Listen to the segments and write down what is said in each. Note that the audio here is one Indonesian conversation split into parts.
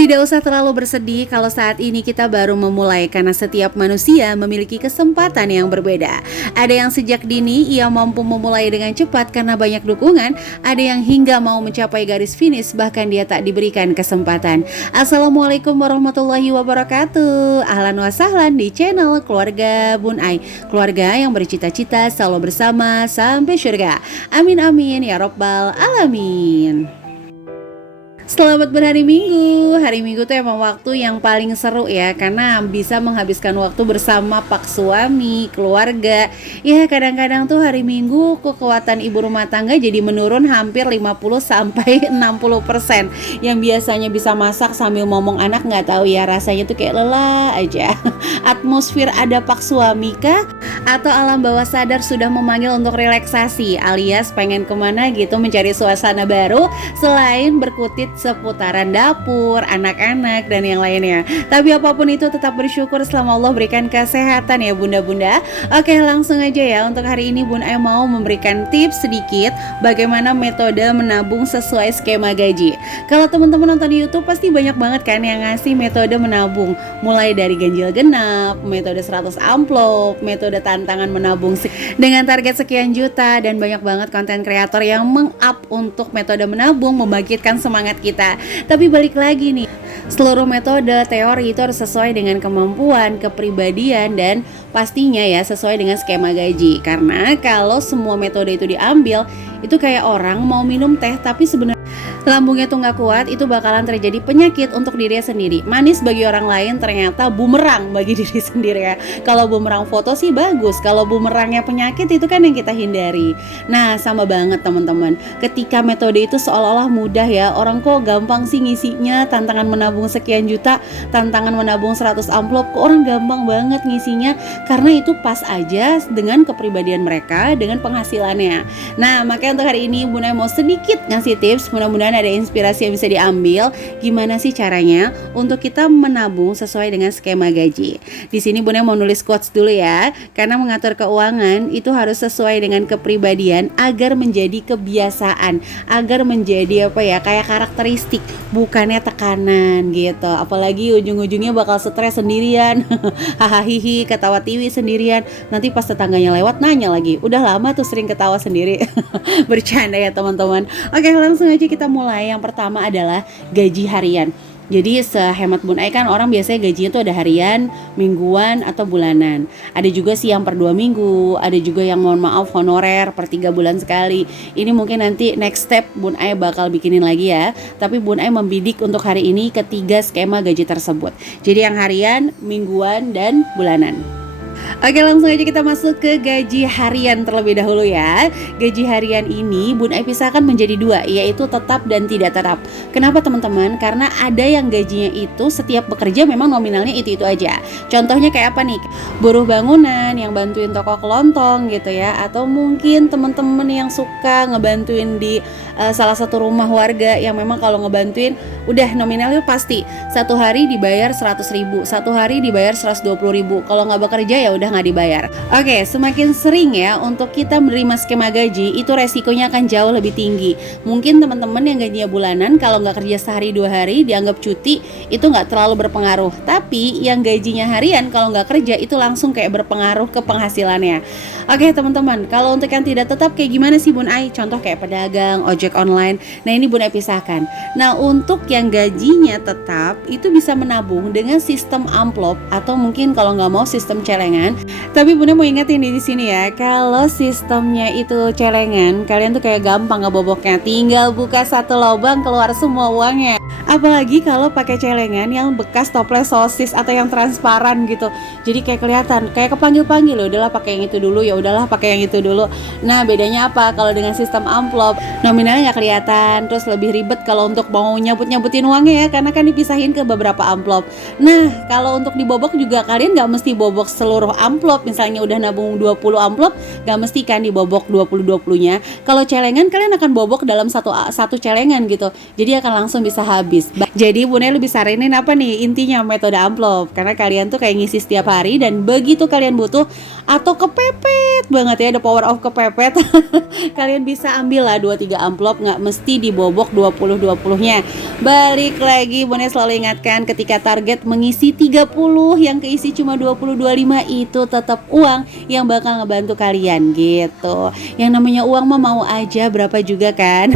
Tidak usah terlalu bersedih kalau saat ini kita baru memulai, karena setiap manusia memiliki kesempatan yang berbeda. Ada yang sejak dini ia mampu memulai dengan cepat karena banyak dukungan, ada yang hingga mau mencapai garis finish bahkan dia tak diberikan kesempatan. Assalamualaikum warahmatullahi wabarakatuh. Ahlan wa sahlan di channel Keluarga Bun Ai, keluarga yang bercita-cita selalu bersama sampai surga. Amin amin ya robbal alamin. Selamat berhari Minggu. Hari Minggu tuh emang waktu yang paling seru ya, karena bisa menghabiskan waktu bersama pak suami, keluarga. Ya kadang-kadang tuh hari Minggu kekuatan ibu rumah tangga jadi menurun hampir 50-60%. Yang biasanya bisa masak sambil ngomong anak, nggak tahu ya rasanya tuh kayak lelah aja. Atmosfer ada pak suami kah? Atau alam bawah sadar sudah memanggil untuk relaksasi, alias pengen kemana gitu, mencari suasana baru selain berkutit seputaran dapur, anak-anak, dan yang lainnya. Tapi apapun itu tetap bersyukur selama Allah berikan kesehatan ya bunda-bunda. Oke, langsung aja ya. Untuk hari ini Bun Ai mau memberikan tips sedikit bagaimana metode menabung sesuai skema gaji. Kalau teman-teman nonton di YouTube pasti banyak banget kan yang ngasih metode menabung, mulai dari ganjil genap, metode 100 amplop, metode tantangan menabung dengan target sekian juta, dan banyak banget konten kreator yang meng-up untuk metode menabung, membangkitkan semangat kita. Tapi balik lagi nih, seluruh metode teori itu harus sesuai dengan kemampuan, kepribadian, dan pastinya ya sesuai dengan skema gaji. Karena kalau semua metode itu diambil, itu kayak orang mau minum teh tapi sebenarnya lambungnya tuh nggak kuat, itu bakalan terjadi penyakit untuk dirinya sendiri. Manis bagi orang lain ternyata bumerang bagi diri sendiri ya. Kalau bumerang foto sih bagus, kalau bumerangnya penyakit itu kan yang kita hindari. Nah sama banget teman-teman, ketika metode itu seolah-olah mudah ya, orang kok gampang sih ngisinya, tantangan menabung sekian juta, tantangan menabung 100 amplop, kok orang gampang banget ngisinya, karena itu pas aja dengan kepribadian mereka, dengan penghasilannya. Nah makanya untuk hari ini Bun Ai mau sedikit ngasih tips, mudah-mudahan ada inspirasi yang bisa diambil. Gimana sih caranya untuk kita menabung sesuai dengan skema gaji. Di sini Bun Ai mau nulis quotes dulu ya, karena mengatur keuangan itu harus sesuai dengan kepribadian agar menjadi kebiasaan, agar menjadi apa ya, kayak karakteristik, bukannya tekanan gitu. Apalagi ujung-ujungnya bakal stres sendirian, hahaha, ketawa tiwi sendirian. Nanti pas tetangganya lewat nanya lagi, udah lama tuh sering ketawa sendiri. Bercanda ya teman-teman. Oke, langsung aja kita mulai. Yang pertama adalah gaji harian. Jadi sehemat Bun Ai kan orang biasanya gajinya tuh ada harian, mingguan, atau bulanan. Ada juga sih yang per 2 minggu, ada juga yang mohon maaf honorer per 3 bulan sekali. Ini mungkin nanti next step Bun Ai bakal bikinin lagi ya. Tapi Bun Ai membidik untuk hari ini ketiga skema gaji tersebut. Jadi yang harian, mingguan, dan bulanan. Oke, langsung aja kita masuk ke gaji harian terlebih dahulu ya. Gaji harian ini Bun Ai pisahkan menjadi dua, yaitu tetap dan tidak tetap. Kenapa teman-teman? Karena ada yang gajinya itu setiap bekerja memang nominalnya itu-itu aja. Contohnya kayak apa nih? Buruh bangunan yang bantuin toko kelontong gitu ya. Atau mungkin teman-teman yang suka ngebantuin di salah satu rumah warga yang memang kalau ngebantuin udah nominalnya pasti satu hari dibayar 100.000, satu hari dibayar 120.000. Kalau nggak bekerja ya udah nggak dibayar. Oke, semakin sering ya untuk kita menerima skema gaji, itu resikonya akan jauh lebih tinggi. Mungkin teman-teman yang gajinya bulanan, kalau nggak kerja sehari 2 hari dianggap cuti, itu nggak terlalu berpengaruh. Tapi yang gajinya harian kalau nggak kerja itu langsung kayak berpengaruh ke penghasilannya. Oke teman-teman, kalau untuk yang tidak tetap kayak gimana sih Bun Ai? Contoh kayak pedagang, ojek online. Nah ini Bun Ai pisahkan. Nah untuk yang gajinya tetap itu bisa menabung dengan sistem amplop, atau mungkin kalau nggak mau sistem celengan. Tapi Bunda mau ingetin di sini ya, kalau sistemnya itu celengan, kalian tuh kayak gampang ngeboboknya, tinggal buka satu lubang keluar semua uangnya. Apalagi kalau pakai celengan yang bekas toples sosis atau yang transparan gitu. Jadi kayak kelihatan, kayak kepanggil-panggil loh, udahlah pakai yang itu dulu, ya udahlah pakai yang itu dulu. Nah, bedanya apa? Kalau dengan sistem amplop, nominalnya nggak kelihatan, terus lebih ribet kalau untuk mau nyabut-nyabutin uangnya ya, karena kan dipisahin ke beberapa amplop. Nah, kalau untuk dibobok juga kalian nggak mesti bobok seluruh amplop. Misalnya udah nabung 20 amplop, nggak mesti kan dibobok 20-20-nya. Kalau celengan kalian akan bobok dalam satu celengan gitu. Jadi akan langsung bisa habis. habis. Jadi Bunda lebih saranin apa nih intinya metode amplop, karena kalian tuh kayak ngisi setiap hari dan begitu kalian butuh atau kepepet banget ya, the power of kepepet kalian bisa ambil lah 2-3 amplop, nggak mesti dibobok 20-20-nya. Balik lagi Bunda selalu ingatkan ketika target mengisi 30 yang keisi cuma 20-25 itu tetap uang yang bakal ngebantu kalian gitu. Yang namanya uang mah mau aja berapa juga kan.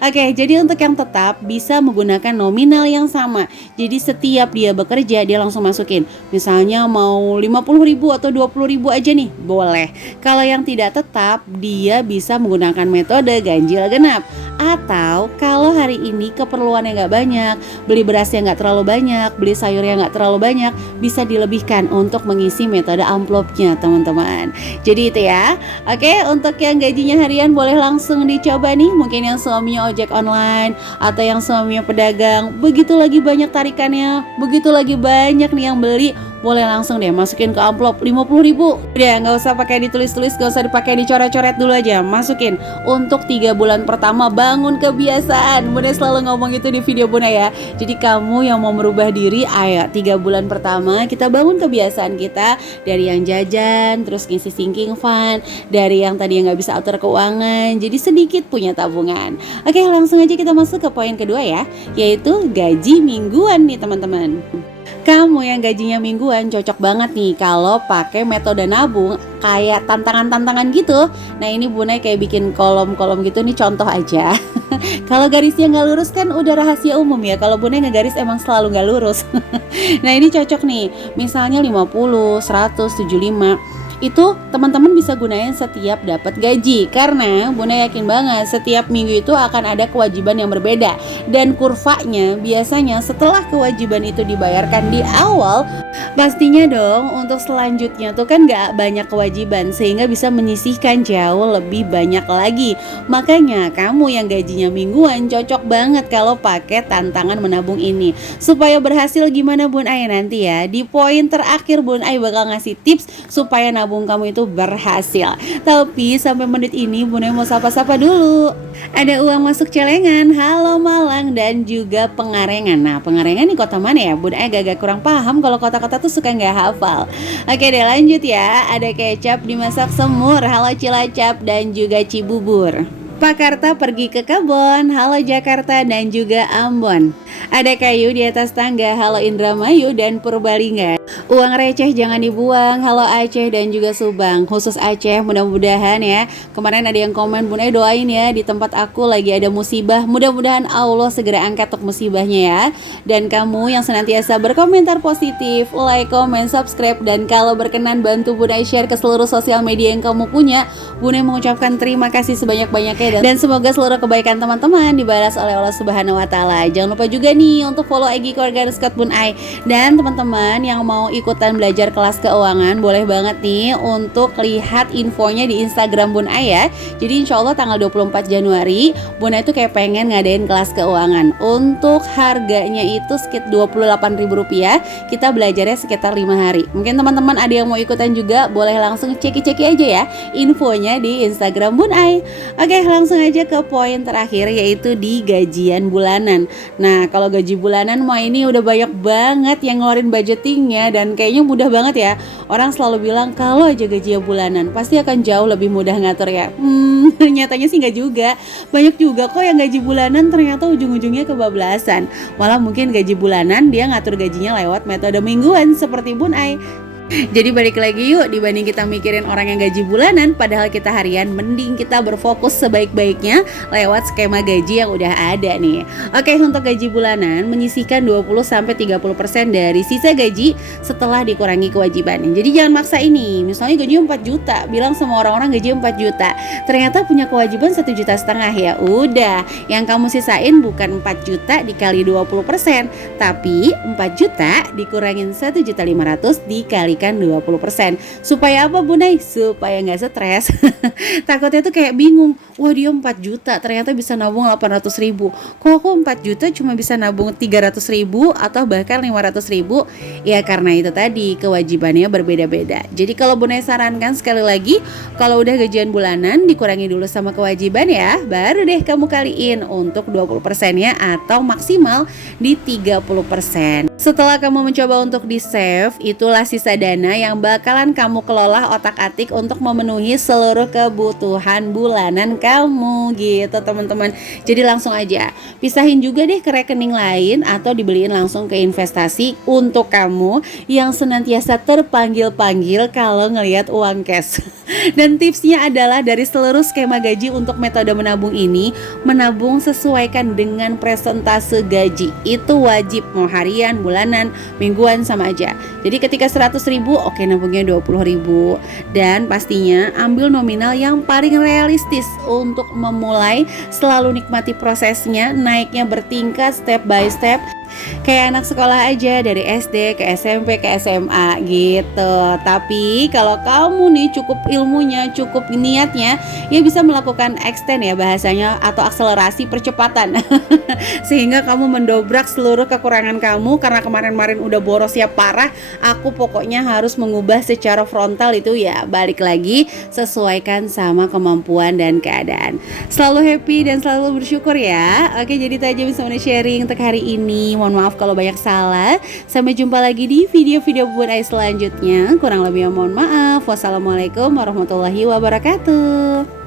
Oke, jadi untuk yang tetap bisa menggunakan nominal yang sama. Jadi setiap dia bekerja dia langsung masukin. Misalnya mau 50.000 atau 20.000 aja nih, boleh. Kalau yang tidak tetap dia bisa menggunakan metode ganjil genap. Atau kalau hari ini keperluannya nggak banyak, beli berasnya nggak terlalu banyak, beli sayurnya nggak terlalu banyak, bisa dilebihkan untuk mengisi metode amplopnya teman-teman. Jadi itu ya. Oke, untuk yang gajinya harian boleh langsung dicoba nih. Mungkin yang suaminya ojek online atau yang suaminya pedagang, begitu lagi banyak tarikannya, begitu lagi banyak nih yang beli, boleh langsung deh masukin ke amplop 50.000. Udah nggak usah pakai ditulis-tulis, nggak usah dipakai dicoret-coret dulu aja, masukin. Untuk 3 bulan pertama bangun kebiasaan. Bunda selalu ngomong itu di video Bunda ya. Jadi kamu yang mau merubah diri, ayo 3 bulan pertama kita bangun kebiasaan kita dari yang jajan, terus ngisi sinking fund, dari yang tadi yang nggak bisa atur keuangan, jadi sedikit punya tabungan. Oke, langsung aja kita masuk ke poin kedua ya, yaitu gaji mingguan nih teman-teman. Kamu yang gajinya mingguan cocok banget nih kalau pakai metode nabung kayak tantangan-tantangan gitu. Nah ini Bunda kayak bikin kolom-kolom gitu nih, contoh aja. Kalau garisnya nggak lurus kan udah rahasia umum ya. Kalau Bunda ngegaris emang selalu nggak lurus. Nah ini cocok nih, misalnya 50, 100, 75. Itu teman-teman bisa gunain setiap dapat gaji, karena Bunda yakin banget setiap minggu itu akan ada kewajiban yang berbeda, dan kurvanya biasanya setelah kewajiban itu dibayarkan di awal, pastinya dong untuk selanjutnya tuh kan gak banyak kewajiban, sehingga bisa menyisihkan jauh lebih banyak lagi. Makanya kamu yang gajinya mingguan cocok banget kalau pakai tantangan menabung ini. Supaya berhasil gimana Bun Ai nanti ya, di poin terakhir Bun Ai bakal ngasih tips supaya nabung kamu itu berhasil. Tapi sampai menit ini Bunda mau sapa-sapa dulu. Ada uang masuk celengan, halo Malang dan juga Pengarengan. Nah Pengarengan nih kota mana ya? Bunda agak kurang paham kalau kota-kota tuh suka nggak hafal. Oke deh lanjut ya. Ada kecap dimasak semur, halo Cilacap dan juga Cibubur. Pakarta pergi ke kebon, halo Jakarta dan juga Ambon. Ada kayu di atas tangga, halo Indramayu dan Purbalingga. Uang receh jangan dibuang, halo Aceh dan juga Subang. Khusus Aceh, mudah-mudahan ya. Kemarin ada yang komen, Bunda doain ya, di tempat aku lagi ada musibah. Mudah-mudahan Allah segera angkat untuk musibahnya ya. Dan kamu yang senantiasa berkomentar positif, like, comment, subscribe, dan kalau berkenan bantu Bunda share ke seluruh sosial media yang kamu punya. Bunda mengucapkan terima kasih sebanyak-banyaknya, dan semoga seluruh kebaikan teman-teman dibalas oleh Allah Subhanahu wa Ta'ala. Jangan lupa juga nih untuk follow IG Keluarga Scott Bun Ai. Dan teman-teman yang mau ikutan belajar kelas keuangan, boleh banget nih untuk lihat infonya di Instagram Bun Ai ya. Jadi insya Allah tanggal 24 Januari Bun Ai tuh kayak pengen ngadain kelas keuangan. Untuk harganya itu sekitar Rp28.000. Kita belajarnya sekitar 5 hari. Mungkin teman-teman ada yang mau ikutan juga, boleh langsung ceki-ceki aja ya infonya di Instagram Bun Ai. Oke, langsung aja ke poin terakhir, yaitu di gajian bulanan. Nah kalau gaji bulanan mah ini udah banyak banget yang ngeluarin budgetingnya, dan kayaknya mudah banget ya. Orang selalu bilang kalau aja gaji bulanan pasti akan jauh lebih mudah ngatur ya. Nyatanya sih nggak juga. Banyak juga kok yang gaji bulanan ternyata ujung-ujungnya kebablasan. Malah mungkin gaji bulanan dia ngatur gajinya lewat metode mingguan seperti Bun Ai. Jadi balik lagi yuk, dibanding kita mikirin orang yang gaji bulanan padahal kita harian, mending kita berfokus sebaik-baiknya lewat skema gaji yang udah ada nih. Oke, untuk gaji bulanan menyisihkan 20-30% dari sisa gaji setelah dikurangi kewajiban. Jadi jangan maksa ini. Misalnya gaji 4 juta, bilang sama orang-orang gaji 4 juta. Ternyata punya kewajiban 1,5 juta ya. Udah, yang kamu sisain bukan 4 juta dikali 20%, tapi 4 juta dikurangin 1.500.000 dikali dikalikan 20%. Supaya apa Bunda? Supaya nggak stres. Takutnya tuh kayak bingung, wah dia 4 juta ternyata bisa nabung 800 ribu, kok aku 4 juta cuma bisa nabung 300 ribu atau bahkan 500 ribu. Ya karena itu tadi, kewajibannya berbeda-beda. Jadi kalau Bunda sarankan sekali lagi, kalau udah gajian bulanan dikurangi dulu sama kewajiban ya, baru deh kamu kaliin untuk 20%-nya atau maksimal di 30%. Setelah kamu mencoba untuk di save, itulah sisa dana yang bakalan kamu kelola otak-atik untuk memenuhi seluruh kebutuhan bulanan kamu gitu teman-teman. Jadi langsung aja pisahin juga deh ke rekening lain atau dibeliin langsung ke investasi untuk kamu yang senantiasa terpanggil-panggil kalau ngelihat uang cash. Dan tipsnya adalah dari seluruh skema gaji untuk metode menabung ini, menabung sesuaikan dengan presentase gaji. Itu wajib, mau harian, bulanan, mingguan sama aja. Jadi ketika 100 ribu, oke nabungnya 20 ribu. Dan pastinya ambil nominal yang paling realistis untuk memulai, selalu nikmati prosesnya, naiknya bertingkat step by step. Kayak anak sekolah aja dari SD ke SMP ke SMA gitu. Tapi kalau kamu nih cukup ilmunya, cukup niatnya, ya bisa melakukan extend ya bahasanya, atau akselerasi percepatan. Sehingga kamu mendobrak seluruh kekurangan kamu karena kemarin-kemarin udah boros ya parah. Aku pokoknya harus mengubah secara frontal itu ya. Balik lagi, sesuaikan sama kemampuan dan keadaan. Selalu happy dan selalu bersyukur ya. Oke, jadi itu aja bisa sharing untuk hari ini. Mohon maaf kalau banyak salah. Sampai jumpa lagi di video-video Bun Ais selanjutnya. Kurang lebihnya mohon maaf. Wassalamualaikum warahmatullahi wabarakatuh.